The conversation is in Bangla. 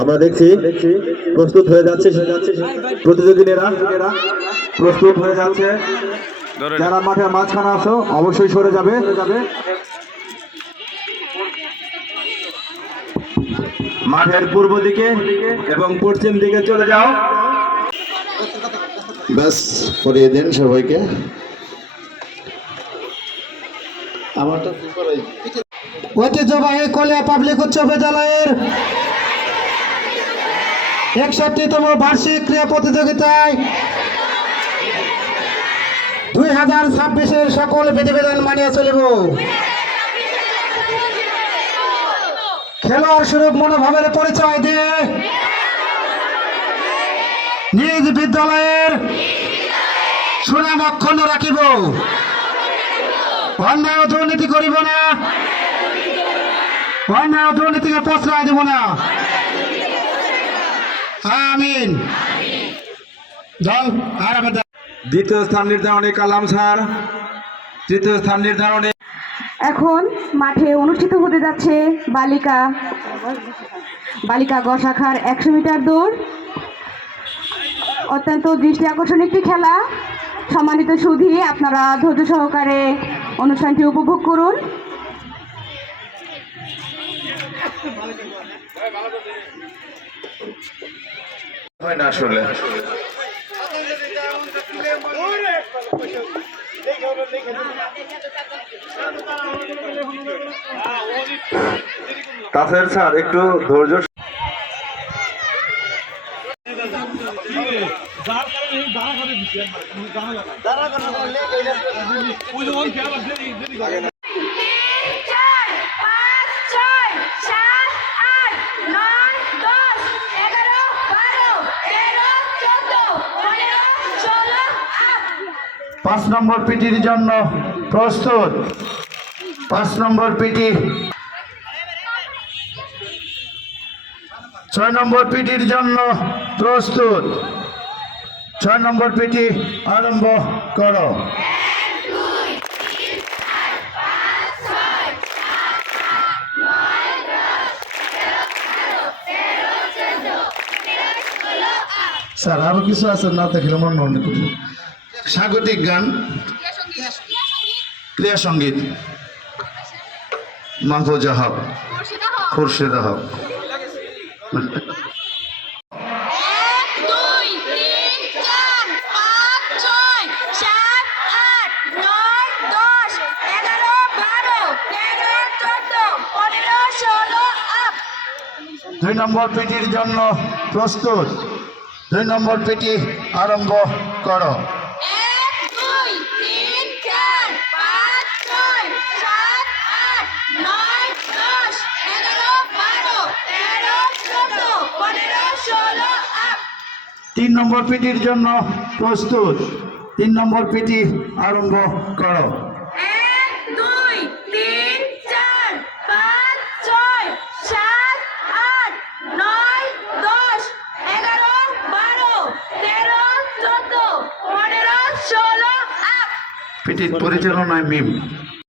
আমরা দেখছি প্রস্তুত হয়ে যাচ্ছে প্রতিযোগীরা, প্রস্তুত হয়ে যাচ্ছে। যারা মাঠের মাঝখানে আছো অবশ্যই সরে যাবে। মাঠের পূর্ব দিকে এবং পশ্চিম দিকে চলে যাও। ব্যাস পরিয়ে দেন সবাইকে। ঐতিহ্যবাহী কলিয়া পাবলিক উচ্চ বিদ্যালয়ের 61তম বার্ষিক ক্রীড়া প্রতিযোগিতায় 2026-এর সকল বিধিবিধান মানিয়ে চলিব। খেলোয়াড় স্বরূপ মনোভাবের পরিচয় দিয়ে নিজ বিদ্যালয়ের সুনাম অক্ষুণ্ণ রাখিব। অন্যায় দুর্নীতি করিব না, অন্যায় দুর্নীতিকে প্রশ্রয় দেব না। আমিন। দল আর আমাদের দ্বিতীয় স্থান নির্ধারণে কালাম স্যার, তৃতীয় স্থান নির্ধারণে। এখন মাঠে অনুষ্ঠিত হতে যাচ্ছে বালিকা গ শাখার 100 মিটার দৌড়। অত্যন্ত দৃষ্টি আকর্ষণীয় একটি খেলা। সম্মানিত সুধী, আপনারা ধৈর্য সহকারে অনুষ্ঠানটি উপভোগ করুন। হয় না আসলে। তাফের স্যার একটু ধৈর্য। পাঁচ নম্বর পিটির জন্য প্রস্তুত। 5 নম্বর পিটি, 6 নম্বর পিটির জন্য প্রস্তুত। 6 নম্বর পিটি আরম্ভ করো। স্যার আরো কিছু আছে না দেখলে মনে মনে করি। স্বাগতিক গান, ক্রিয়া সঙ্গীত মাহফুজা হক, খুরশেদা হক। 2 নম্বর পিটির জন্য প্রস্তুত। 2 নম্বর পিটি আরম্ভ করো। 1 2 3 4 5 6 7 8 9 10 11 12 13 14 15 16 আপ। 3 নম্বর পিটির জন্য প্রস্তুত। 3 নম্বর পিটি আরম্ভ করো। 1 2 3 4 5 6 7 8 9 10 11 12 13 14 15 16 আপ। পিটির পরিচালনায় মিম।